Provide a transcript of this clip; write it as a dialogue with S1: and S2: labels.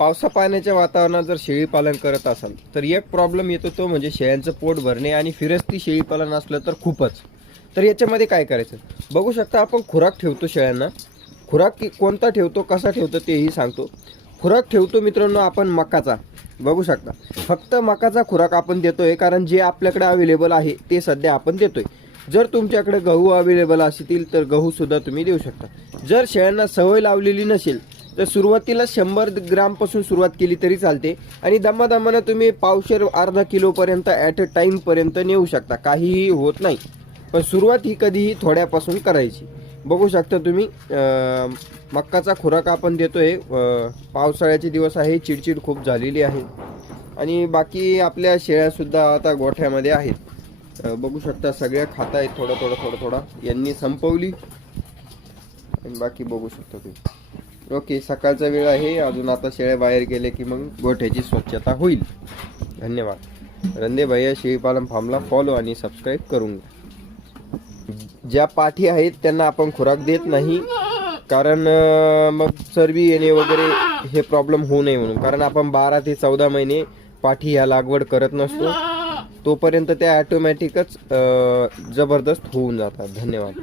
S1: पावसा पाण्याच्या वातावरणात जर शेळी पालन करत असाल तर एक प्रॉब्लेम येतो तो म्हणजे शेळ्यांचं पोट भरणे आणि फिरस्ती शेळी पालन असलं तर खूपच. तर याच्यामध्ये काय करायचं? बघू शकता आपण खुराक ठेवतो शेळ्यांना. खुराक कोणता ठेवतो कसा ठेवतो तेही सांगतो. खुराक ठेवतो मित्रांनो आपण मकाचा. बघू शकता. फक्त मकाचा खुराक आपण देतोय कारण जे आपल्याकडे अवेलेबल आहे ते सध्या आपण देतोय. जर तुमच्याकडे गहू अवेलेबल असतील तर गहूसुद्धा तुम्ही देऊ शकता. जर शेळ्यांना सवय लावलेली नसेल तर सुरुवातीला शंभर ग्रामपासून सुरुवात केली तरी चालते. आणि दमादमानं तुम्ही पावशेर अर्धा किलोपर्यंत ॲट अ टाईमपर्यंत नेऊ शकता. काहीही होत नाही. पण सुरुवात ही कधीही थोड्यापासून करायची. बघू शकता तुम्ही मक्काचा खुराक आपण देतो आहे पावसाळ्याचे दिवस आहे चिडचिड खूप झालेली आहे. आणि बाकी आपल्या शेळ्यासुद्धा आता गोठ्यामध्ये आहेत. बघू शकता सगळ्या खात आहेत थोडं थोडं थोडं थोडं. यांनी संपवली. आणि बाकी बघू शकता तुम्ही. ओके सकाळचा वेळ आहे. अजून आता शेळ्या बाहेर गेले की मग गोठ्याची स्वच्छता होईल. धन्यवाद. रंदे भैया शेळीपालन फार्मला फॉलो आणि सबस्क्राईब करून घ्या. ज्या पाठी आहेत त्यांना आपण खुराक देत नाही. कारण मग चरबी येणे वगैरे हे प्रॉब्लेम होऊ नये म्हणून. कारण आपण बारा ते चौदा महिने पाठी ह्या लागवड करत नसतो. तोपर्यंत त्या ॲटोमॅटिकच जबरदस्त होऊन जातात. धन्यवाद.